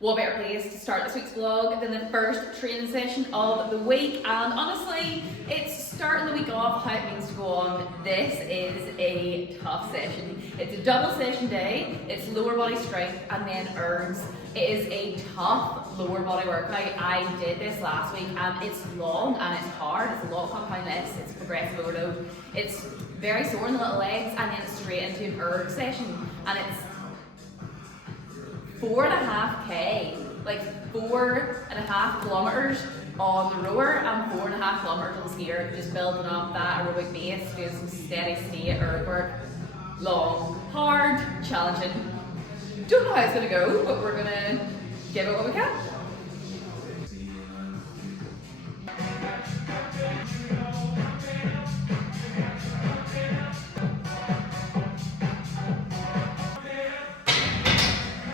What better place to start this week's vlog than the first training session of the week, and honestly, it's starting the week off how it means to go on. This is a tough session. It's a double session day, it's lower body strength and then ergs. It is a tough lower body workout. I did this last week and it's long and it's hard. It's a lot of compound lifts, it's progressive overload. It's very sore in the little legs, and then it's straight into an erg session, and it's 4.5k, like 4.5 kilometers on the rower and 4.5 kilometers on the skier, just building up that aerobic base, doing some steady state erg work. Long, hard, challenging. Don't know how it's gonna go, but we're gonna give it what we can.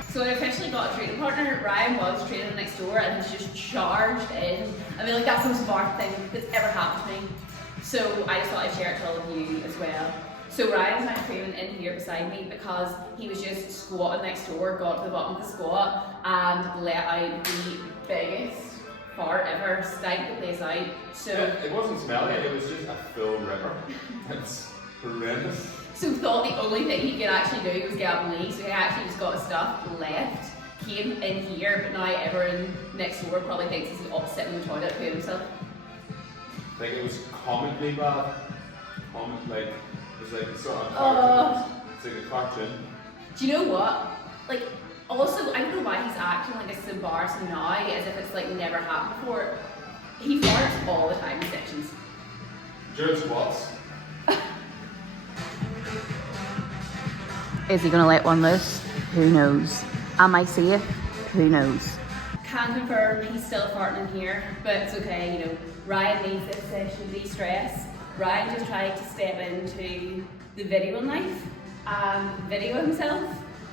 So I officially got a training partner. Ryan was training next door and he's just charged in. I mean, like, that's the most smart thing that's ever happened to me. So I just thought I'd share it to all of you as well. So Ryan's now training in here beside me because he was just squatting next door, got to the bottom of the squat and let out the biggest fart ever, stank the place out. So yeah, it wasn't smelly, it was just a full ripper. It's horrendous. So thought the only thing he could actually do was get up and leave, so he actually just got his stuff, left, came in here, but now everyone next door probably thinks he's sitting in the toilet pooing himself. Like, it was comically bad. Like, it was like sort of it's like a cartoon. Do you know what? Like, also, I don't know why he's acting like it's embarrassing now, as if it's like never happened before. He farts all the time in sections. During squats. Is he going to let one loose? Who knows? Am I safe? Who knows? Can confirm he's still farting in here, but it's okay, you know. Ryan needs this session to de-stress. Ryan just tried to step into the video life and video himself,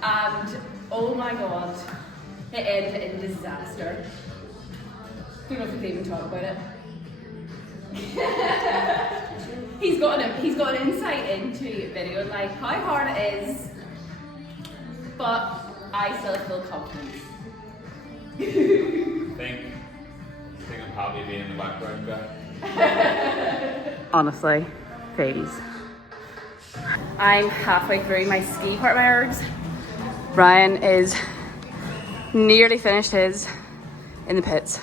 and oh my god, it ended in disaster. Don't know if we can even talk about it. He's got an insight into video life, how hard it is, but I still feel confident. I think I'm happy being the background guy. Honestly, phase. I'm halfway through my ski part of my ergs. Ryan is nearly finished his in the pits.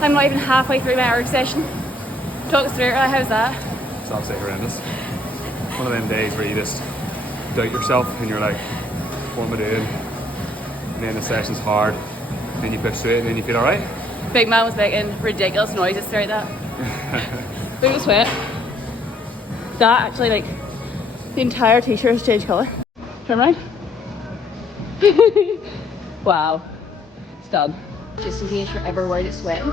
I'm not even halfway through my erg session. Talk us through it, how's that? It's absolutely horrendous. One of them days where you just doubt yourself and you're like, what am I doing? And then the session's hard, then you push through it and then you feel alright. Big man was making ridiculous noises throughout that. Look at the sweat. That actually, like, the entire t-shirt has changed colour. Turn around. Wow. It's done. Just in case you're ever worried it's sweating.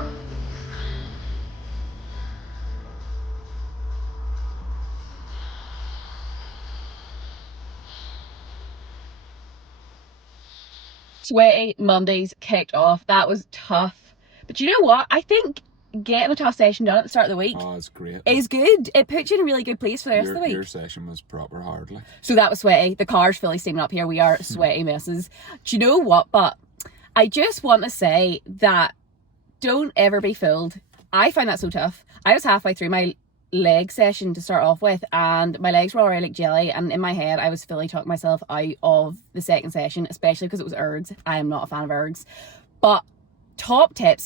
Sweaty Mondays kicked off. That was tough. But you know what? I think getting a tough session done at the start of the week it's great. is good. It puts you in a really good place for the rest of the week. Your session was proper hard, like. So that was sweaty. The car's fully steaming up here. We are sweaty messes. Do you know what? But I just want to say that don't ever be fooled. I find that so tough. I was halfway through my leg session to start off with and my legs were already like jelly, and in my head I was fully talking myself out of the second session, especially because it was ergs. I am not a fan of ergs. But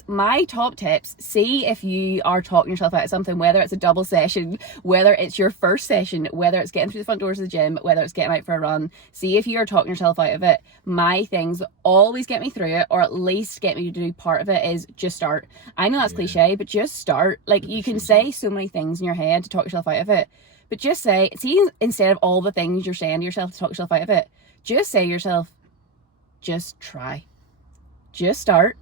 my top tips, see if you are talking yourself out of something, whether it's a double session, whether it's your first session, whether it's getting through the front doors of the gym, whether it's getting out for a run. See if you are talking yourself out of it. My things always get me through it, or at least get me to do part of it, is just start. I know that's cliche, but just start. Like, you can say so many things in your head to talk yourself out of it, but just say, see, instead of all the things you're saying to yourself to talk yourself out of it, just say to yourself, just try, just start,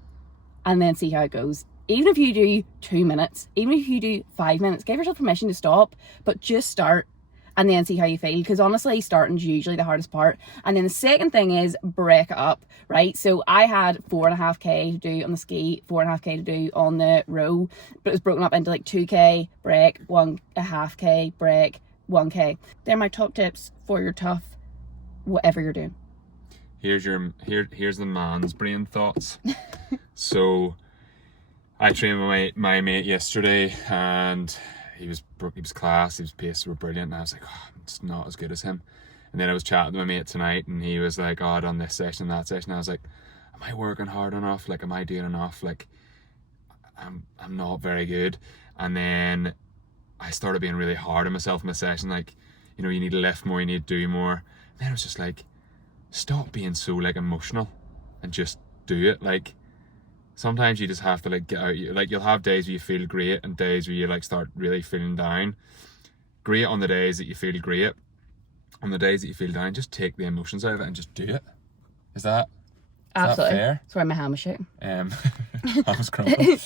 and then see how it goes. Even if you do 2 minutes, even if you do 5 minutes, give yourself permission to stop, but just start and then see how you feel, because honestly, starting's usually the hardest part. And then the second thing is break it up, right? So I had 4.5k to do on the ski, 4.5k to do on the row, but it was broken up into like 2k, break, 1.5k, break, 1k. They're my top tips for your tough, whatever you're doing. here's the man's brain thoughts. So I trained with my mate yesterday, and he was class, his paces were brilliant, and I was like, oh, it's not as good as him. And then I was chatting to my mate tonight, and he was like, oh, I done this session, that session. I was like, am I working hard enough? Like, am I doing enough? Like, I'm not very good. And then I started being really hard on myself in my session, like, you know, you need to lift more, you need to do more. And then I was just like, stop being so like emotional and just do it. Like, sometimes you just have to like get out. Like, you'll have days where you feel great and days where you like start really feeling down. Great on the days that you feel great. On the days that you feel down, just take the emotions out of it and just do it. Is that Absolutely. fair? That's where my hammer shoot. I was crumbling.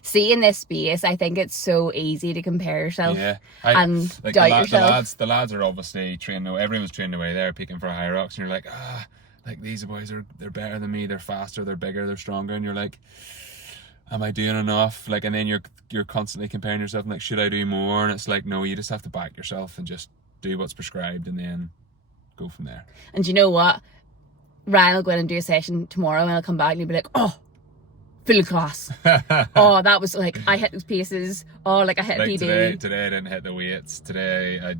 See, in this space, I think it's so easy to compare yourself and like doubt yourself. The lads are obviously training. Everyone's training away there, peaking for high rocks, and you're like, like these boys they're better than me. They're faster. They're bigger. They're stronger. And you're like, am I doing enough? Like, and then you're constantly comparing yourself and like, should I do more? And it's like, no, you just have to back yourself and just do what's prescribed, and then go from there. And you know what? Ryan will go in and do a session tomorrow, and I'll come back and he'll be like, oh, full class. Oh, that was like, I hit those paces. Oh, like I hit like PB. Today I didn't hit the weights. Today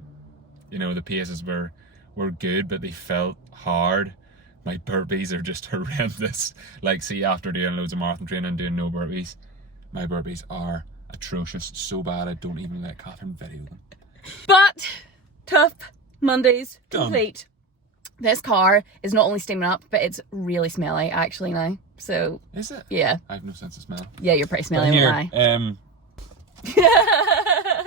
the paces were good, but they felt hard. My burpees are just horrendous. Like, see, after doing loads of marathon training and doing no burpees, my burpees are atrocious. So bad I don't even let Catherine video them. But tough Mondays Done. complete. This car is not only steaming up, but it's really smelly actually now. So Is it? yeah, I have no sense of smell. yeah, you're pretty smelly. But Won't here, I?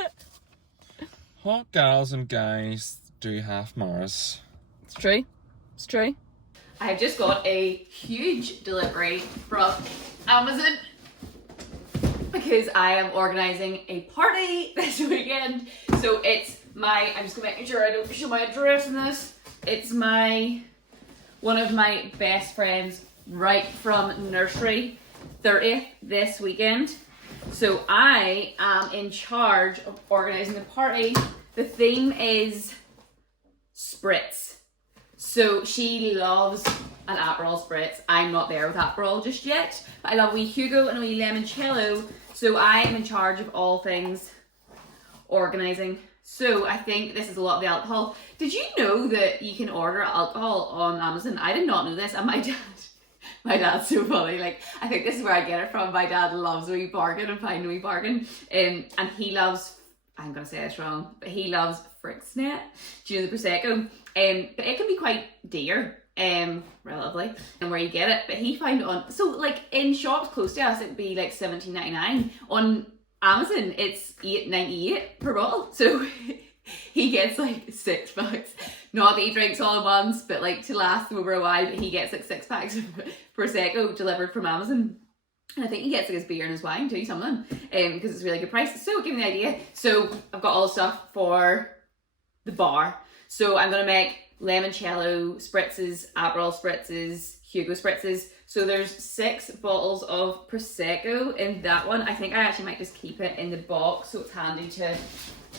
hot gals and guys do half Mars. It's true. It's true. I just got a huge delivery from Amazon because I am organising a party this weekend. So it's I'm just gonna make sure I don't show my address in this. It's one of my best friends right from nursery, 30th this weekend. So I am in charge of organising the party. The theme is spritz. So she loves an Aperol spritz. I'm not there with Aperol just yet, but I love a wee Hugo and a wee limoncello. So I am in charge of all things organising. So I think this is a lot of the alcohol. Did you know that you can order alcohol on Amazon? I did not know this, and my dad's so funny. Like, I think this is where I get it from. My dad loves a wee bargain and find a wee bargain. And he loves, I'm going to say this wrong, but he loves Fricksnet. Do you know the Prosecco? But it can be quite dear, relatively, and where you get it. But he found it on, so like in shops close to us, it'd be like $17.99. On Amazon, it's $8.98 per bottle. So he gets like 6 packs. Not that he drinks all at once, but like to last him over a while. But he gets like 6 packs of Prosecco delivered from Amazon. And I think he gets like his beer and his wine too, some of them, because it's a really good price. So give me the idea. So I've got all the stuff for the bar. So I'm going to make limoncello spritzes, Aperol spritzes, Hugo spritzes. So there's 6 bottles of Prosecco in that one. I think I actually might just keep it in the box so it's handy to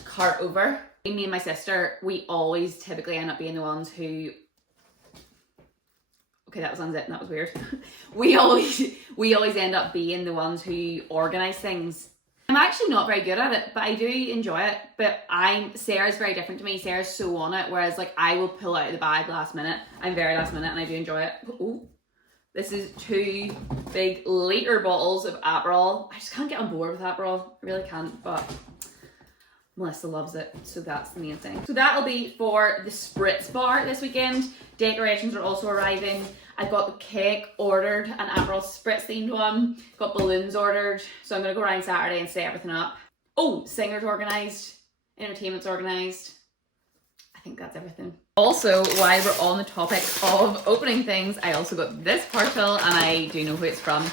cart over. Me and my sister, we always typically end up being the ones who... Okay, that was unzipped and that was weird. we always end up being the ones who organise things. I'm actually not very good at it, but I do enjoy it. But Sarah's very different to me. Sarah's so on it, whereas like I will pull out of the bag last minute. I'm very last minute and I do enjoy it. Ooh. This is 2 big litre bottles of Aperol. I just can't get on board with Aperol. I really can't, but Melissa loves it, so that's the main thing. So that'll be for the spritz bar this weekend. Decorations are also arriving. I've got the cake ordered, an Aperol spritz themed one. Got balloons ordered, so I'm gonna go around Saturday and set everything up. Oh, singers organised, entertainment's organised. I think that's everything. Also, while we're on the topic of opening things, I also got this parcel, and I do know who it's from.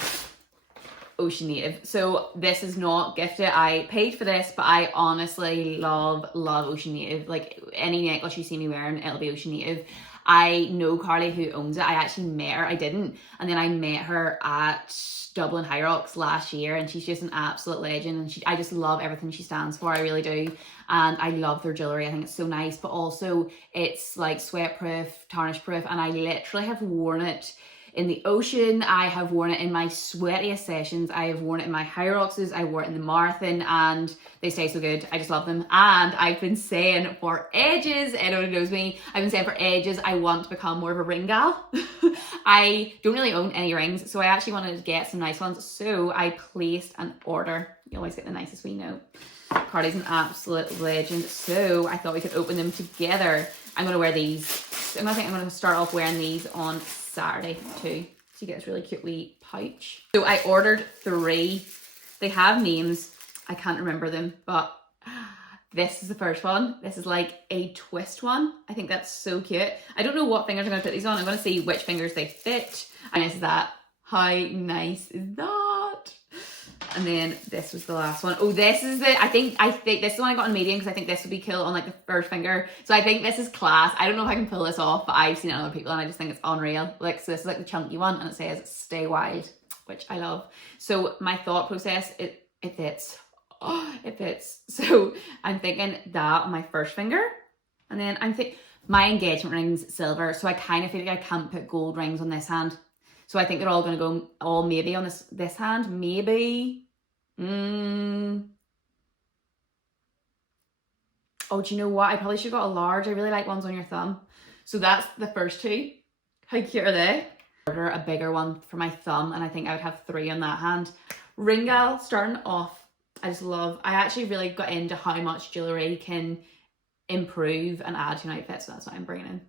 Ocean Native. So this is not gifted. I paid for this, but I honestly love Ocean Native. Like any necklace you see me wearing, it'll be Ocean Native. I know Carly who owns it. I actually met her. I didn't. And then I met her at Dublin High Rocks last year, and she's just an absolute legend, and I just love everything she stands for. I really do. And I love their jewellery. I think it's so nice, but also it's like sweat proof, tarnish proof, and I literally have worn it in the ocean. I have worn it in my sweatiest sessions. I have worn it in my high roxes. I wore it in the marathon, and they stay so good. I just love them. And I've been saying for ages, anyone who knows me, I've been saying for ages, I want to become more of a ring gal. I don't really own any rings, so I actually wanted to get some nice ones. So I placed an order. You always get the nicest we know. Carly's an absolute legend, so I thought we could open them together. I'm going to wear these. I'm going to start off wearing these on Saturday too. So you get this really cute wee pouch. So I ordered 3. They have names. I can't remember them, but this is the first one. This is like a twist one. I think that's so cute. I don't know what fingers I'm going to put these on. I'm going to see which fingers they fit. And is that, how nice is that? And then this was the last one. Oh, this is the, I think this is the one I got in medium, because I think this would be cool on like the first finger. So I think this is class. I don't know if I can pull this off, but I've seen it on other people and I just think it's unreal. Like, so this is like the chunky one, and it says stay wild, which I love. So my thought process, it fits. Oh, it fits. So I'm thinking that on my first finger, and then I'm thinking my engagement ring's silver, so I kind of feel like I can't put gold rings on this hand. So I think they're all going to go all maybe on this hand. Maybe. Oh, do you know what? I probably should have got a large. I really like ones on your thumb. So that's the first 2. How cute are they? Order a bigger one for my thumb, and I think I would have 3 on that hand. Ring gal, starting off. I actually really got into how much jewellery can improve and add to an outfit, so that's what I'm bringing in.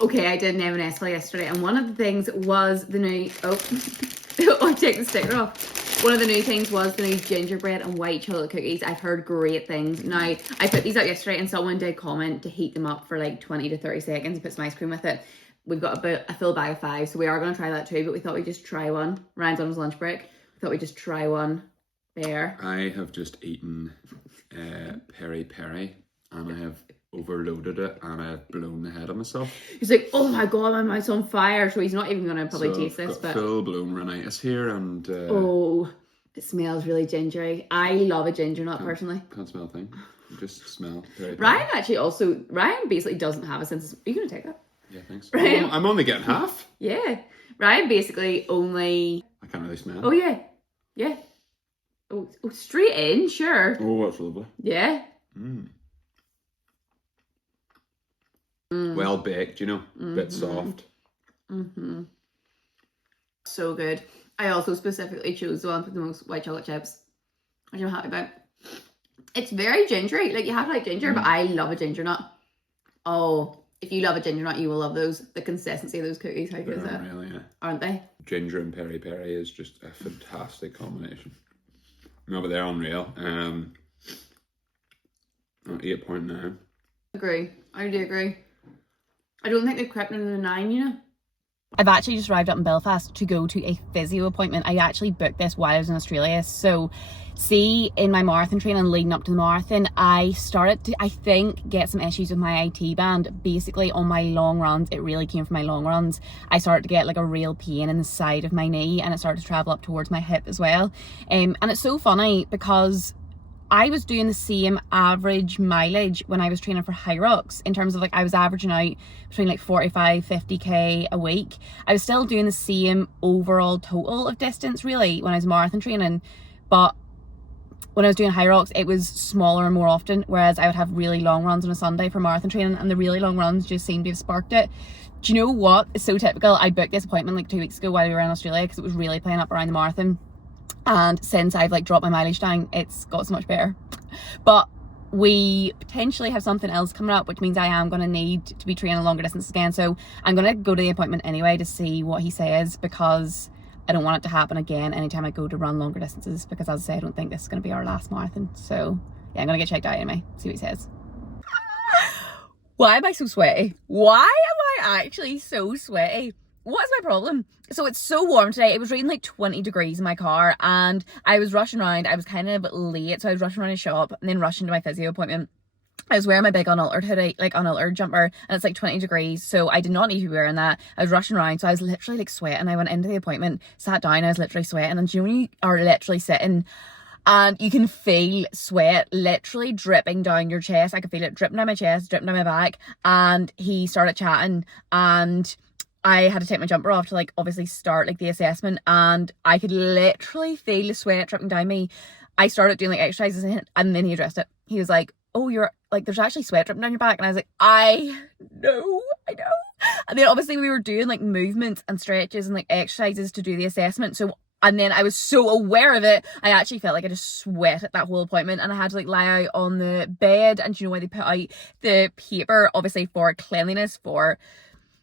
Okay, I did an M&S haul yesterday, and one of the things was the new, oh, I'll take the sticker off. One of the new things was the new gingerbread and white chocolate cookies. I've heard great things. Now, I put these out yesterday, and someone did comment to heat them up for like 20 to 30 seconds and put some ice cream with it. We've got about a full bag of 5, so we are going to try that too, but we thought we'd just try one. Ryan's on his lunch break. We thought we'd just try one there. I have just eaten peri peri, and I have overloaded it, and I've blown the head of myself. He's like, oh my god, my mouth's on fire. So he's not even going to probably taste this. But full blown rhinitis here, and oh, it smells really gingery. I love a ginger nut personally. Can't smell a thing. Just smell peri peri. Ryan basically doesn't have a sense of, are you going to take that? Yeah, thanks. Ryan, I'm only getting half. Yeah. Ryan basically only... I can't really smell. Oh yeah. Yeah. Oh, straight in, sure. Oh, that's lovely. Yeah. Well baked, you know, bit soft. So good. I also specifically chose the one with the most white chocolate chips, which I'm happy about. It's very gingery. Like, you have to like ginger, but I love a ginger nut. Oh, if you love a ginger nut, you will love those. The consistency of those cookies, how good is that? Really, yeah. Aren't they? Ginger and peri peri is just a fantastic combination. No, but they're unreal. 8.9. Agree. I do agree. I don't think they've crept into the 9, you know? I've actually just arrived up in Belfast to go to a physio appointment. I actually booked this while I was in Australia. So, see, in my marathon training leading up to the marathon, I started to, I think, get some issues with my IT band. Basically, on my long runs, it really came from my long runs. I started to get like a real pain in the side of my knee, and it started to travel up towards my hip as well. And it's so funny because I was doing the same average mileage when I was training for high rocks, in terms of like I was averaging out between like 45, 50k a week. I was still doing the same overall total of distance really when I was marathon training, but when I was doing high rocks it was smaller and more often, whereas I would have really long runs on a Sunday for marathon training, and the really long runs just seemed to have sparked it. Do you know what? It's so typical. I booked this appointment like 2 weeks ago while we were in Australia because it was really playing up around the marathon. And since I've like dropped my mileage down, it's got so much better. But we potentially have something else coming up, which means I am going to need to be training longer distance again. So I'm going to go to the appointment anyway to see what he says, because I don't want it to happen again anytime I go to run longer distances, because as I say, I don't think this is going to be our last marathon. So yeah, I'm going to get checked out anyway, see what he says. Why am I so sweaty? Why am I actually so sweaty? What's my problem? So it's so warm today. It was reading like 20 degrees in my car, and I was rushing around. I was kind of late, so I was rushing around the shop and then rushing to my physio appointment. I was wearing my big unaltered hoodie, like unaltered jumper, and it's like 20 degrees, so I did not need to be wearing that. I was rushing around, so I was literally like sweating. I went into the appointment, sat down, I was literally sweating, and you know when you are literally sitting and you can feel sweat literally dripping down your chest. I could feel it dripping down my chest, dripping down my back, and he started chatting, and I had to take my jumper off to like obviously start like the assessment, and I could literally feel the sweat dripping down me. I started doing like exercises and then he addressed it. He was like, oh, you're like, there's actually sweat dripping down your back. And I was like, I know. And then obviously we were doing like movements and stretches and like exercises to do the assessment. So, and then I was so aware of it, I actually felt like I just sweated that whole appointment, and I had to like lie out on the bed. And you know why they put out the paper, obviously for cleanliness, for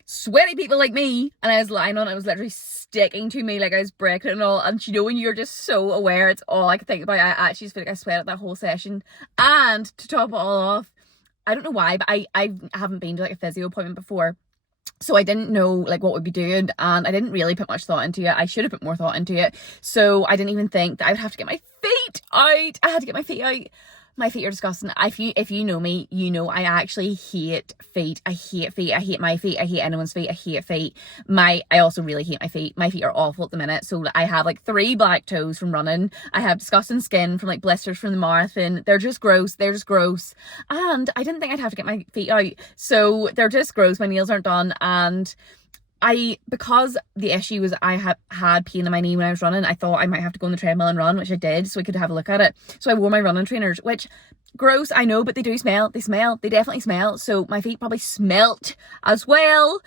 sweaty people like me, and I was lying on it. It was literally sticking to me like I was breaking it and all. And you know when you're just so aware, it's all I could think about. I actually just feel like I sweated that whole session. And to top it all off, I don't know why, but I haven't been to like a physio appointment before, so I didn't know like what we'd be doing, and I didn't really put much thought into it. I should have put more thought into it. So I didn't even think that I would have to get my feet out. I had to get my feet out. My feet are disgusting. If you know me, you know I actually hate feet. I hate feet. I hate my feet. I hate anyone's feet. I hate feet. I also really hate my feet. My feet are awful at the minute. So I have like 3 black toes from running. I have disgusting skin from like blisters from the marathon. They're just gross. And I didn't think I'd have to get my feet out. So they're just gross. My nails aren't done. And because the issue was I had pain in my knee when I was running, I thought I might have to go on the treadmill and run, which I did, so I could have a look at it. So I wore my running trainers, which, gross, I know, but they do smell. They definitely smell. So my feet probably smelt as well.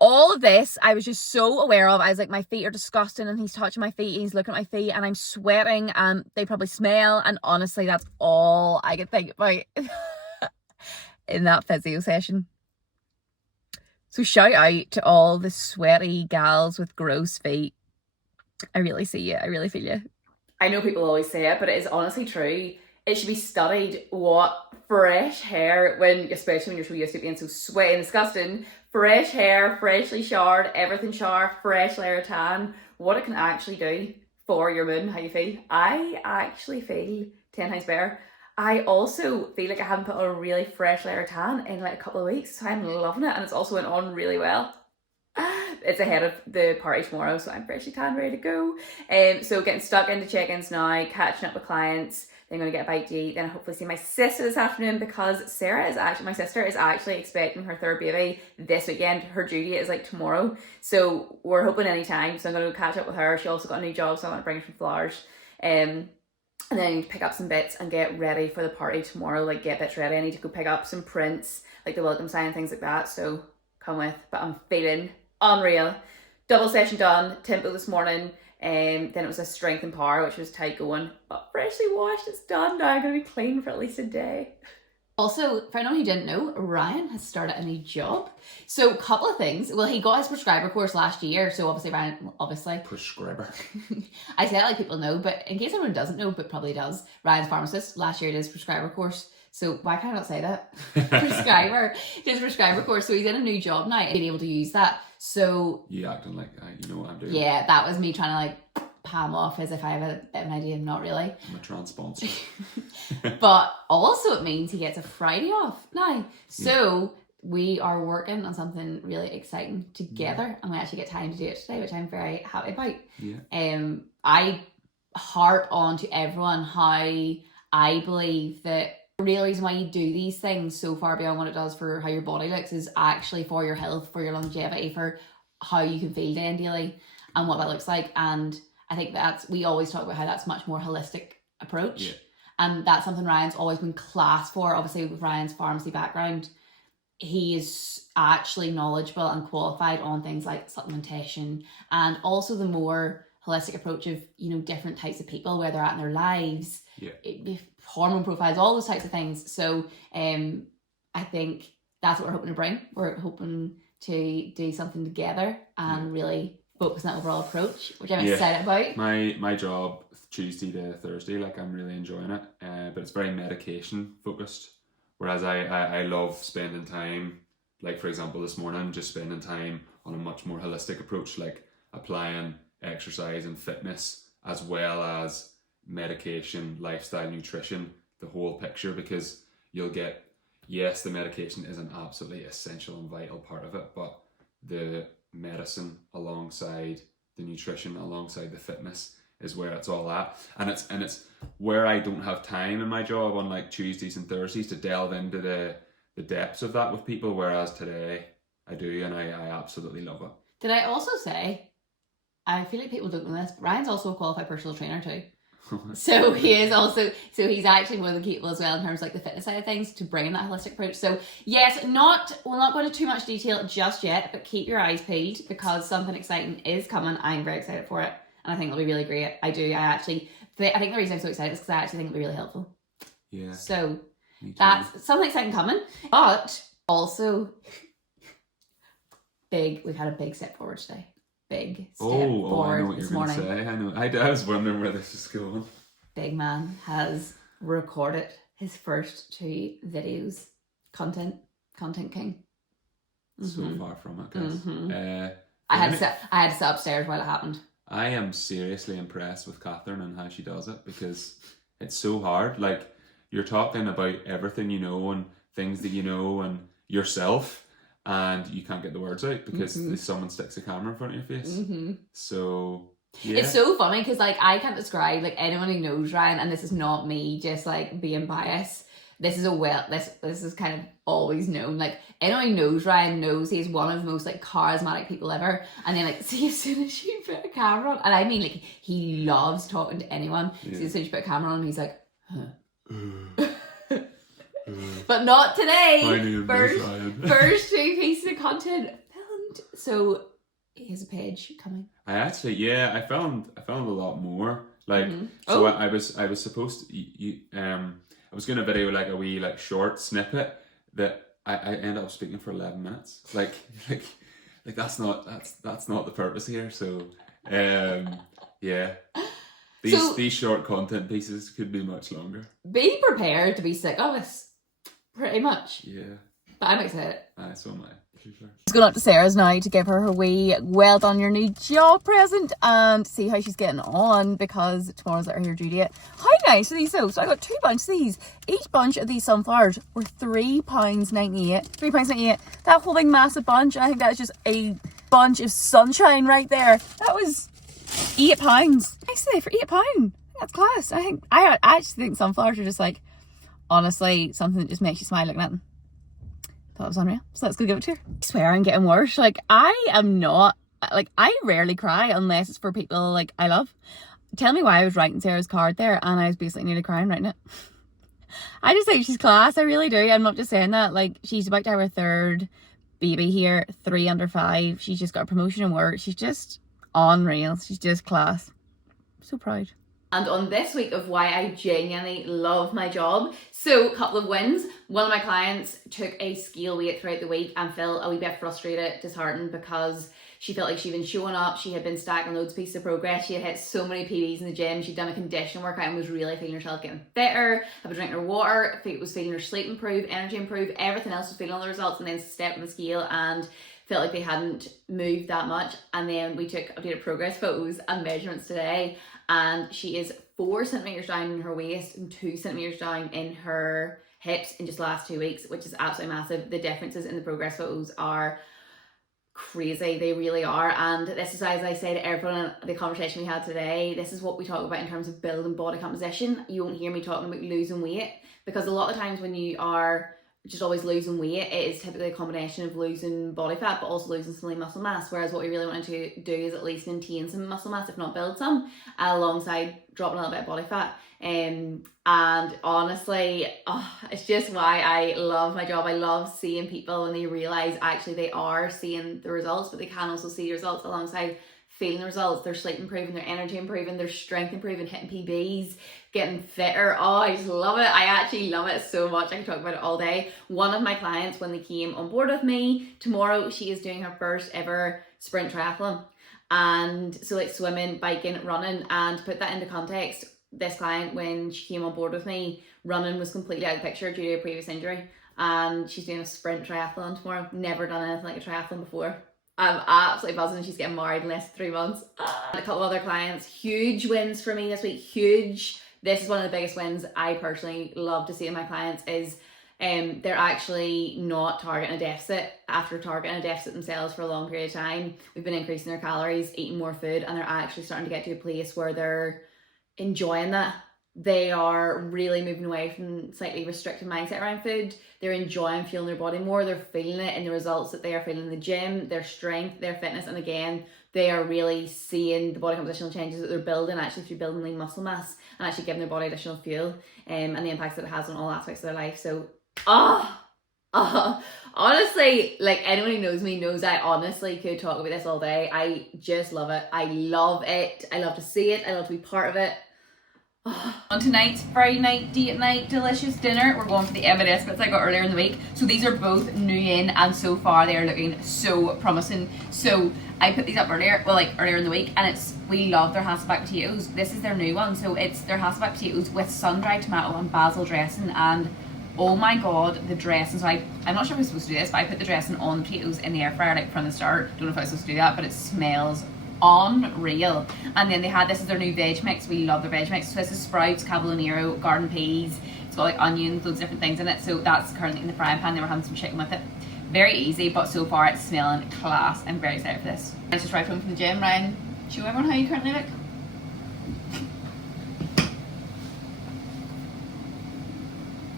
All of this, I was just so aware of. I was like, my feet are disgusting, and he's touching my feet, he's looking at my feet, and I'm sweating, and they probably smell. And honestly, that's all I could think about in that physio session. So shout out to all the sweaty gals with gross feet. I really see you. I really feel you. I know people always say it, but it is honestly true. It should be studied what fresh hair, especially when you're so used to being so sweaty and disgusting, fresh hair, freshly showered, everything showered, fresh layer of tan, what it can actually do for your mood and how you feel. I actually feel 10 times better. I also feel like I haven't put on a really fresh layer of tan in like a couple of weeks, so I'm loving it, and it's also went on really well. It's ahead of the party tomorrow, so I'm freshly tan, ready to go. So getting stuck into check-ins now, catching up with clients, then going to get a bite to eat, then hopefully see my sister this afternoon, because my sister is actually expecting her 3rd baby this weekend. Her due date is like tomorrow, so we're hoping any time. So I'm going to go catch up with her. She also got a new job, so I want to bring her some flowers. And then I need to pick up some bits and get ready for the party tomorrow, like get bits ready. I need to go pick up some prints, like the welcome sign and things like that, so come with. But I'm feeling unreal. Double session done, tempo this morning, and then it was a strength and power, which was tight going, but freshly washed, it's done now. I'm going to be clean for at least a day. Also, for anyone who didn't know, Ryan has started a new job. So, a couple of things. Well, he got his prescriber course last year. So, obviously. Prescriber. I say it like people know, but in case anyone doesn't know, but probably does, Ryan's pharmacist. Last year did his prescriber course. So, why can't I not say that? Prescriber. His prescriber course. So, he's in a new job now, being able to use that. So. You acting like you know what I'm doing. Yeah, that was me trying to like palm off as if I have a bit of an idea, not really. I'm a trans sponsor. But also it means he gets a Friday off now. So we are working on something really exciting together, and we actually get time to do it today, which I'm very happy about. Yeah. I harp on to everyone how I believe that the real reason why you do these things so far beyond what it does for how your body looks is actually for your health, for your longevity, for how you can feel day and daily and what that looks like. And I think we always talk about how that's much more holistic approach. Yeah. And that's something Ryan's always been classed for. Obviously with Ryan's pharmacy background, he is actually knowledgeable and qualified on things like supplementation, and also the more holistic approach of, different types of people, where they're at in their lives, hormone profiles, all those types of things. So I think that's what we're hoping to bring. We're hoping to do something together and really focus on that overall approach, which I'm excited about. My job Tuesday to Thursday, like I'm really enjoying it, but it's very medication focused, whereas I love spending time, like for example this morning, just spending time on a much more holistic approach, like applying exercise and fitness as well as medication, lifestyle, nutrition, the whole picture, because you'll get yes, the medication is an absolutely essential and vital part of it, but the medicine alongside the nutrition, alongside the fitness, is where it's all at. And it's where I don't have time in my job on like Tuesdays and Thursdays to delve into the depths of that with people, whereas today I do, and I absolutely love it. Did I also say, I feel like people don't know this, but Ryan's also a qualified personal trainer too. So he's actually more than capable as well in terms of like the fitness side of things to bring that holistic approach. So yes, we'll not go into too much detail just yet, but keep your eyes peeled because something exciting is coming. I'm very excited for it, and I think it'll be really great. I think the reason I'm so excited is because I actually think it'll be really helpful. Yeah. So that's something exciting coming, but also we've had a big step forward today. Big step forward I know what this you're going to morning. say. I know. I was wondering where this is going. Big man has recorded his first 2 videos. Content king. So far from it, guys. Mm-hmm. I had to sit upstairs while it happened. I am seriously impressed with Catherine and how she does it, because it's so hard. Like, you're talking about everything you know and things that you know and yourself, and you can't get the words out because someone sticks a camera in front of your face. So yeah. It's so funny because like I can't describe, like, anyone who knows Ryan, and this is not me just like being biased. This is kind of always known. Like, anyone who knows Ryan knows he's one of the most like charismatic people ever. And then like, see, as soon as you put a camera on, and I mean like he loves talking to anyone. Yeah. So as soon as you put a camera on, he's like, huh. But not today. First 2 pieces of content filmed. So here's a page coming. I found a lot more. Like, so I was supposed to I was gonna video like a wee like short snippet that I ended up speaking for 11 minutes. Like that's not the purpose here. So yeah. These short content pieces could be much longer. Be prepared to be sick of us. Pretty much. Yeah. But I'm excited. So am I. Just going up to Sarah's now to give her wee well done your new job present and see how she's getting on, because tomorrow's her due date. How nice are these though? So I got 2 bunches of these. Each bunch of these sunflowers were £3.98. £3.98. That whole big massive bunch, I think that's just a bunch of sunshine right there. That was £8. I say for £8. That's class. I actually think sunflowers are just like, honestly, something that just makes you smile looking at them. Thought it was unreal, so let's go give it to her. I swear I'm getting worse. Like, I am not, like, I rarely cry unless it's for people like I love. Tell me why I was writing Sarah's card there and I was basically nearly crying writing it. I just think she's class, I really do. I'm not just saying that. Like, she's about to have her 3rd baby here, 3 under 5. She's just got a promotion in work. She's just unreal. She's just class. I'm so proud. And on this week of why I genuinely love my job, so a couple of wins. One of my clients took a scale weight throughout the week and felt a wee bit frustrated, disheartened, because she felt like she'd been showing up, she had been stacking loads of pieces of progress, she had hit so many PBs in the gym, she'd done a conditioning workout and was really feeling herself getting fitter, had been drinking her water, was feeling her sleep improve, energy improve, everything else was feeling all the results, and then stepped on the scale and felt like they hadn't moved that much. And then we took updated progress photos and measurements today, and she is 4 centimeters down in her waist and 2 centimeters down in her hips in just the last 2 weeks, which is absolutely massive. The differences in the progress photos are crazy, they really are. And this is, as I say to everyone in the conversation we had today, this is what we talk about in terms of building body composition. You won't hear me talking about losing weight, because a lot of times when you are just always losing weight, it is typically a combination of losing body fat but also losing some lean muscle mass, whereas what we really want to do is at least maintain some muscle mass, if not build some, alongside dropping a little bit of body fat. And honestly, it's just why I love my job. I love seeing people when they realise actually they are seeing the results, but they can also see the results alongside feeling the results. Their sleep improving, their energy improving, their strength improving, hitting PBs, getting fitter. Oh, I just love it. I actually love it so much. I can talk about it all day. One of my clients, when they came on board with me, tomorrow she is doing her first ever sprint triathlon. And so like swimming, biking, running. And to put that into context, this client, when she came on board with me, running was completely out of the picture due to a previous injury. And she's doing a sprint triathlon tomorrow. Never done anything like a triathlon before. I'm absolutely buzzing. She's getting married in less than 3 months. And a couple of other clients, huge wins for me this week, huge. This is one of the biggest wins I personally love to see in my clients is they're actually not targeting a deficit. After targeting a deficit themselves for a long period of time, we've been increasing their calories, eating more food, and they're actually starting to get to a place where they're enjoying that. They are really moving away from slightly restricted mindset around food. They're enjoying feeling their body more. They're feeling it in the results that they are feeling in the gym, their strength, their fitness, and again, they are really seeing the body compositional changes that they're building actually through building lean muscle mass and actually giving their body additional fuel, and the impacts that it has on all aspects of their life. So, honestly, like anyone who knows me knows I honestly could talk about this all day. I just love it. I love it. I love to see it. I love to be part of it. On tonight's Friday night date night delicious dinner, we're going for the M&S bits I got earlier in the week. So these are both new in, and so far they are looking so promising. So I put these up earlier in the week, and we love their Hasselback potatoes. This is their new one, so it's their Hasselback potatoes with sun-dried tomato and basil dressing, and oh my god, the dressing. So I'm not sure if I'm supposed to do this, but I put the dressing on the potatoes in the air fryer like from the start. Don't know if I was supposed to do that, but it smells unreal. And then they had, this is their new veg mix. We love their veg mix. So this is sprouts, cavolo nero, garden peas. It's got like onions, loads of different things in it. So that's currently in the frying pan. They were having some chicken with it. Very easy, but so far it's smelling class. I'm very excited for this. I just arrived home from the gym. Ryan, show everyone how you currently look.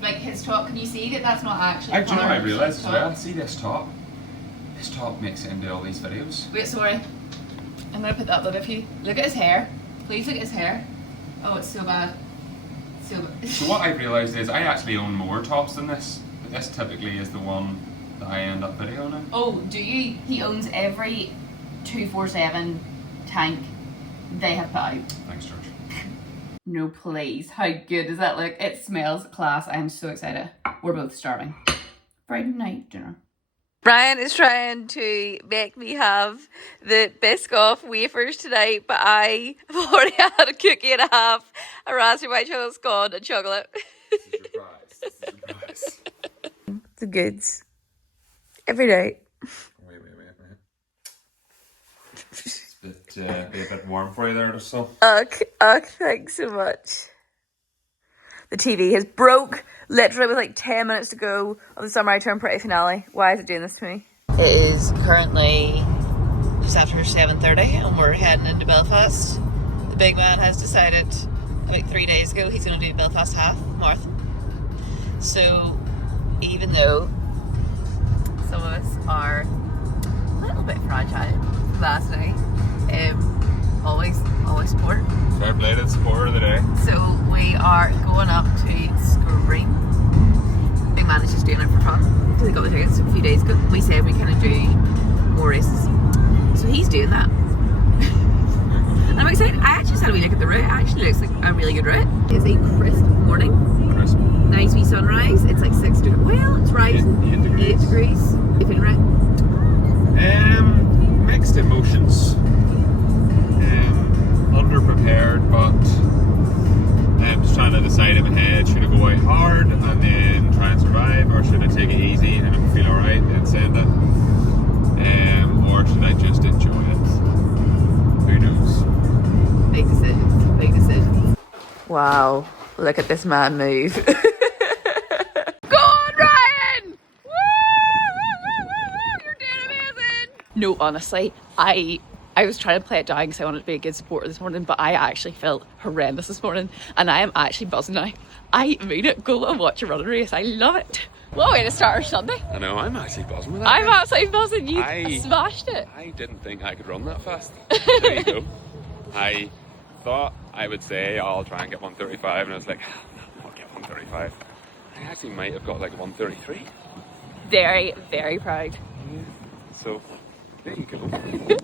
Like his top, can you see that that's not actually Do you know what I colour? realised as well? See this top? This top makes it into all these videos. Wait, sorry. I'm gonna put that up if you look at his hair. Please look at his hair. Oh, it's so bad. So bad. So what I realised is I actually own more tops than this, but this typically is the one that I end up videoing. Oh, do you? He owns every 247 tank they have put out. Thanks, George. No, please. How good does that look? It smells class. I am so excited. We're both starving. Friday night dinner. Brian is trying to make me have the Biscoff wafers tonight, but I have already had a cookie and a half, a raspberry white chocolate scone, and chocolate. This is your prize. This is your prize. The goods. Every night. Wait. It's be a bit warm for you there, so. Thanks so much. The TV has broke literally with like 10 minutes to go of the Summer I Turned Pretty finale. Why is it doing this to me? It is currently just after 7:30 and we're heading into Belfast. The big man has decided about 3 days ago he's going to do Belfast half marathon. So even though some of us are a little bit fragile last night, always support. Fair play to the supporter of the day. So we are going up to Scream. Big man is just doing it for fun. We got the tickets a few days ago. We said we kind of do more races. So he's doing that. And I'm excited. I actually just had a wee look at the route. It actually looks like a really good route. It's a crisp morning. Crisp. Nice wee sunrise. It's like 6 degrees. Well, it's rising. 8 degrees. You feeling right? Mixed emotions. Underprepared, but I'm just trying to decide in my head, should I go out hard and then try and survive, or should I take it easy and if I feel alright then send it, or should I just enjoy it? Who knows? Big decisions. Big decisions. Wow. Look at this man move. Go on, Ryan! Woo! You're doing amazing! No, honestly, I was trying to play it down because I wanted to be a good supporter this morning, but I actually felt horrendous this morning and I am actually buzzing now. I mean it. Go and watch a running race. I love it. What a way to start our Sunday. I know, I'm actually buzzing with that. I'm absolutely buzzing. You smashed it. I didn't think I could run that fast. There you go. I thought I would say, oh, I'll try and get 135, and I was like, no, I'll get 135. I actually might have got like 133. Very, very proud. So, there you go.